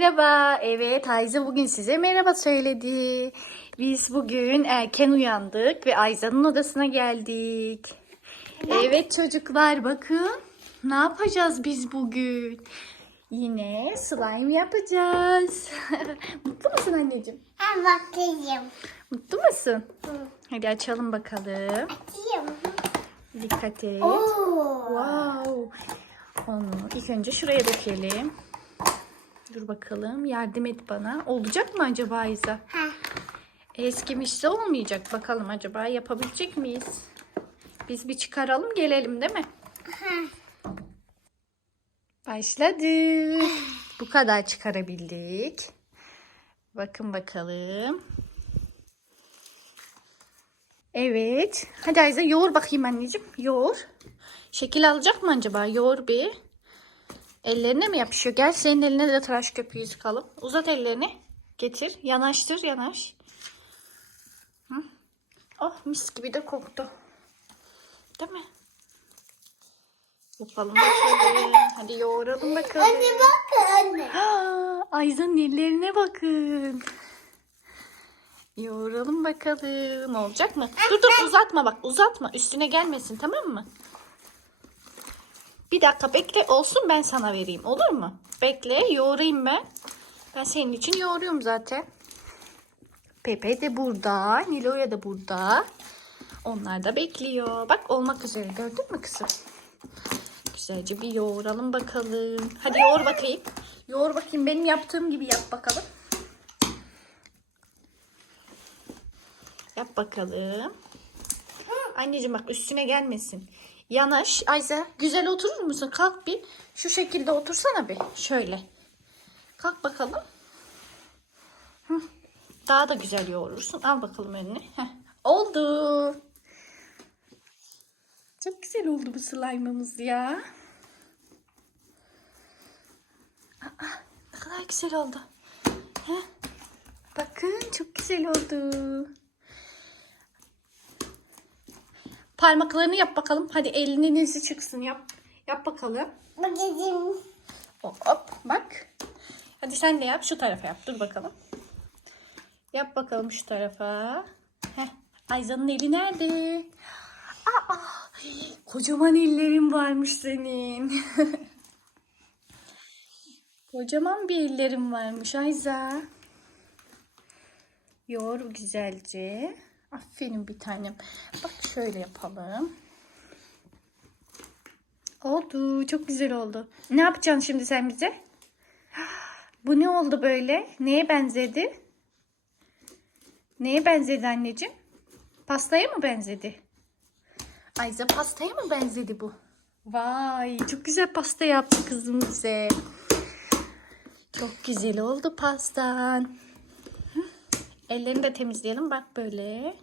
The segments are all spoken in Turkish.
Merhaba. Evet Ayza bugün size merhaba söyledi. Biz bugün erken uyandık ve Ayza'nın odasına geldik. Evet çocuklar bakın. Ne yapacağız biz bugün? Yine slime yapacağız. Mutlu musun anneciğim? Ben bakayım. Mutlu musun? Hadi açalım bakalım. Açayım. Dikkat et. Oo. Wow. Onu ilk önce şuraya dökelim. Dur bakalım. Yardım et bana. Olacak mı acaba Ayza? Ha. Eskimişse olmayacak. Bakalım acaba yapabilecek miyiz? Biz bir çıkaralım gelelim değil mi? Ha. Başladık. Bu kadar çıkarabildik. Bakın bakalım. Evet. Hadi Ayza yoğur bakayım anneciğim. Yoğur. Şekil alacak mı acaba? Yoğur bir. Ellerine mi yapışıyor? Gel senin eline de tıraş köpüğü sıkalım. Uzat ellerini. Getir. Yanaştır yanaş. Hı? Oh mis gibi de koktu. Değil mi? Yapalım bakalım. Hadi yoğuralım bakalım. Anne bak anne. Ayza'nın ellerine bakın. Yoğuralım bakalım. Olacak mı? Dur dur uzatma bak uzatma. Üstüne gelmesin tamam mı? Bir dakika bekle olsun ben sana vereyim olur mu? Bekle yoğurayım ben. Ben senin için yoğuruyorum zaten. Pepe de burada. Nilo'ya da burada. Onlar da bekliyor. Bak olmak üzere gördün mü kızım? Güzelce bir yoğuralım bakalım. Hadi yoğur bakayım. Yoğur bakayım benim yaptığım gibi yap bakalım. Yap bakalım. Anneciğim bak üstüne gelmesin. Yanaş. Ayza güzel oturur musun? Kalk bir. Şu şekilde otursana bir. Şöyle. Kalk bakalım. Daha da güzel yoğurursun. Al bakalım elini. Heh. Oldu. Çok güzel oldu bu slime'ımız ya. Aa, ne kadar güzel oldu. Heh. Bakın çok güzel oldu. Parmaklarını yap bakalım. Hadi elinin izi çıksın yap. Yap bakalım. Bakayım. Hop, hop bak. Hadi sen de yap. Şu tarafa yap. Dur bakalım. Yap bakalım şu tarafa. Heh. Ayza'nın eli nerede? Aa, kocaman ellerin varmış senin. kocaman bir ellerin varmış Ayza. Yoğur güzelce. Aferin bir tanem. Bak şöyle yapalım. Oldu. Çok güzel oldu. Ne yapacaksın şimdi sen bize? Bu ne oldu böyle? Neye benzedi? Neye benzedi anneciğim? Pastaya mı benzedi? Ayza pastaya mı benzedi bu? Vay çok güzel pasta yaptı kızım bize. Çok güzel oldu pastan. Ellerini de temizleyelim bak böyle.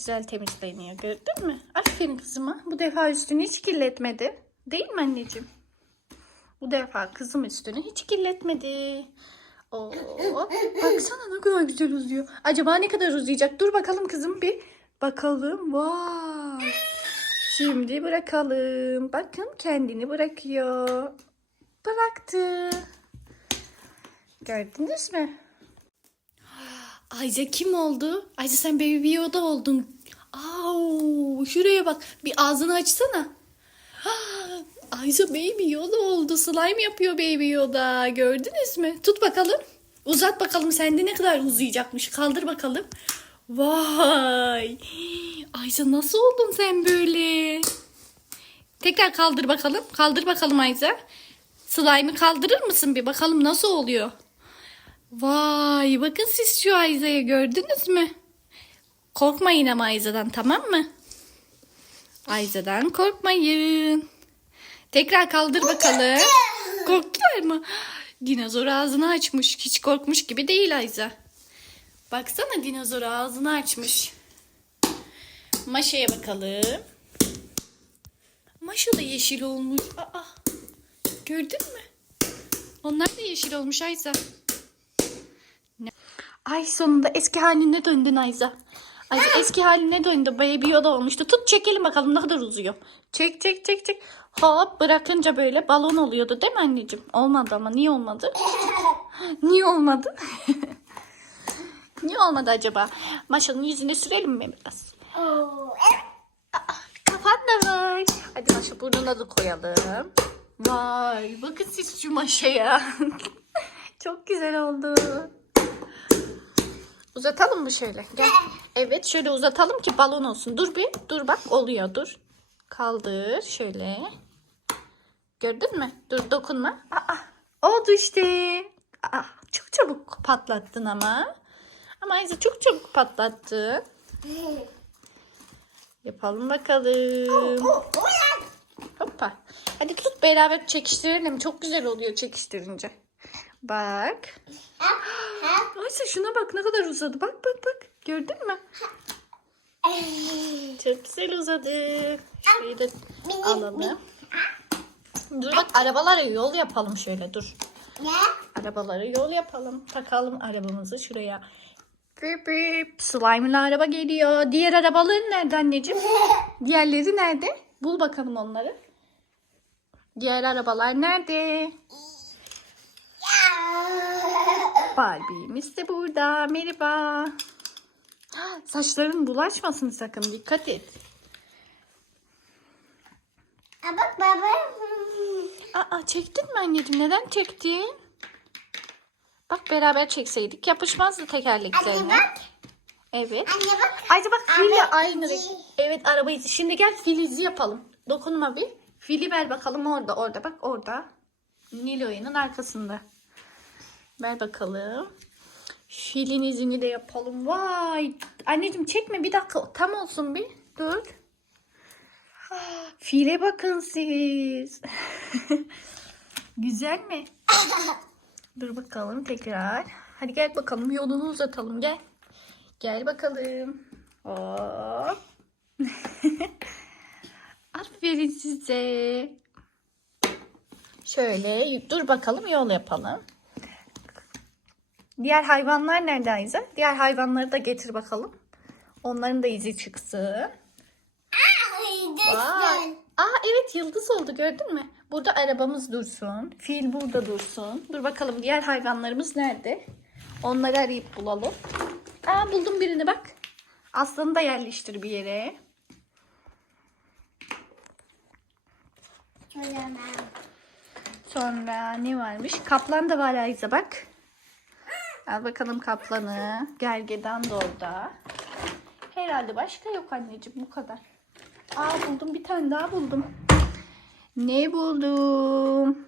Güzel temizleniyor gördün mü? Aferin kızıma. Bu defa üstünü hiç kirletmedi. Değil mi anneciğim? Bu defa kızım üstünü hiç kirletmedi. Oo, baksana ne kadar güzel uzuyor. Acaba ne kadar uzayacak? Dur bakalım kızım bir. Bakalım. Vay. Şimdi bırakalım. Bakın kendini bırakıyor. Bıraktı. Gördünüz mü? Ayza kim oldu? Ayza sen Baby Yoda oldun. Au, şuraya bak. Bir ağzını açsana. Ayza Baby Yoda oldu. Slime yapıyor Baby Yoda. Gördünüz mü? Tut bakalım. Uzat bakalım sende ne kadar uzayacakmış. Kaldır bakalım. Vay. Ayza nasıl oldun sen böyle? Tekrar kaldır bakalım. Kaldır bakalım Ayza. Slime'ı kaldırır mısın bir bakalım nasıl oluyor? Vay bakın siz şu Ayza'yı gördünüz mü? Korkmayın ama Ayza'dan tamam mı? Ayza'dan korkmayın. Tekrar kaldır bakalım. Korktular mı? Dinozor ağzını açmış. Hiç korkmuş gibi değil Ayza. Baksana dinozor ağzını açmış. Maşa'ya bakalım. Maşa da yeşil olmuş. Aa, gördün mü? Onlar da yeşil olmuş Ayza. Ay sonunda eski haline döndün Ayza. Ayza eski haline döndü. Baby Yoda olmuştu. Tut çekelim bakalım ne kadar uzuyor. Çek çek çek çek. Hop bırakınca böyle balon oluyordu değil mi anneciğim? Olmadı ama niye olmadı? niye olmadı? niye olmadı acaba? Maşanın yüzüne sürelim mi biraz? Oo. Kafan da var. Hadi Maşa burnuna da koyalım. Vay bakın siz şu Maşa'ya. Çok güzel oldu. Uzatalım mı şöyle? Gel. Evet şöyle uzatalım ki balon olsun. Dur bir. Dur bak oluyor dur. Kaldır şöyle. Gördün mü? Dur dokunma. Aa, oldu işte. Aa, çok çabuk patlattın ama. Ama Ayza çok çabuk patlattı. Yapalım bakalım. Uyan. Hoppa. Hadi tut beraber çekiştirelim. Çok güzel oluyor çekiştirince. Bak. Ayşe şuna bak ne kadar uzadı. Bak bak bak. Gördün mü? Çok güzel uzadı. Şurayı da alalım. Dur bak arabalara yol yapalım şöyle dur. Ne? Arabalara yol yapalım. Takalım arabamızı şuraya. Bip bip. Slime'lı araba geliyor. Diğer arabaların nerede anneciğim? Diğerleri nerede? Bul bakalım onları. Diğer arabalar nerede? Barbie'miz de burada. Merhaba. Saçların bulaşmasın sakın. Dikkat et. Aa, bak baba. Aa çektin mi anneciğim? Neden çektin? Bak beraber çekseydik yapışmazdı Anne tekerleklerine. bak. Evet. Anne bak. Ayca bak Araba aynı renk. Evet araba izi. Şimdi gel fil izi yapalım. Dokunma bir. Fili ver bakalım orada orada bak orada. Nilo'nun arkasında. Ver bakalım. Filin izini de yapalım. Vay. Anneciğim çekme bir dakika. Tam olsun bir. Dur. File bakın siz. Güzel mi? Dur bakalım tekrar. Hadi gel bakalım yolunu uzatalım gel. Gel bakalım. Hop. Aferin size. Şöyle dur bakalım yol yapalım. Diğer hayvanlar nerede Ayza? Diğer hayvanları da getir bakalım. Onların da izi çıksın. Vay. Aa evet yıldız oldu gördün mü? Burada arabamız dursun. Fil burada dursun. Dur bakalım diğer hayvanlarımız nerede? Onları arayıp bulalım. Aa buldum birini bak. Aslanı da yerleştir bir yere. Sonra ne varmış? Kaplan da var Ayza bak. Al bakalım kaplanı. Gergedan da orada. Herhalde başka yok anneciğim bu kadar. Aa buldum bir tane daha buldum. Ne buldum?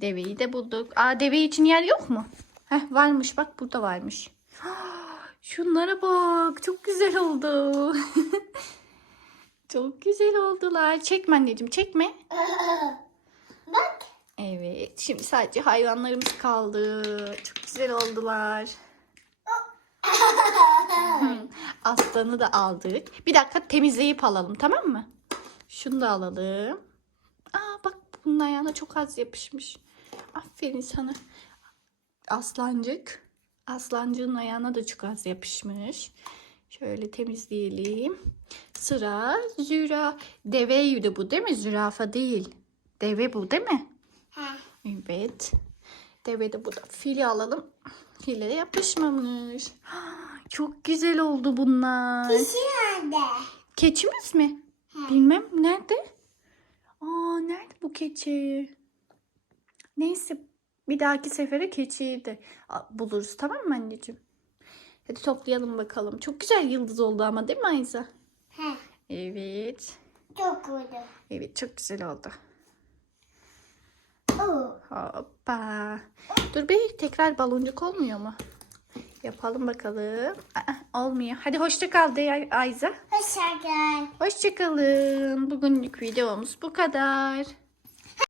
Deveyi de bulduk. Aa deve için yer yok mu? Heh varmış bak burada varmış. Şunlara bak çok güzel oldu. çok güzel oldular. Çekme anneciğim çekme. Evet şimdi sadece hayvanlarımız kaldı. Çok güzel oldular. Aslanı da aldık. Bir dakika temizleyip alalım tamam mı? Şunu da alalım. Aa bak bunun ayağına çok az yapışmış. Aferin sana. Aslancık. Aslancığın ayağına da çok az yapışmış. Şöyle temizleyelim. Sıra züra. Deve yürü bu değil mi? Zürafa değil. Deve bu değil mi? Ha. Evet. Deve de bu da. Fili alalım. File yapışmamış. Çok güzel oldu bunlar. Kişi nerede? Keçimiz mi? Bilmem. Nerede? Aa nerede bu keçi? Neyse. Bir dahaki sefere keçiyi de buluruz tamam mı anneciğim? Hadi toplayalım bakalım. Çok güzel yıldız oldu ama değil mi Ayza? Evet. Çok oldu. Evet çok güzel oldu. Hoppa. Dur bir tekrar baloncuk olmuyor mu? Yapalım bakalım. Aa, olmuyor. Hadi hoşça kal de Ayza. Hoşça kal. Hoşça kalın. Bugünlük videomuz bu kadar.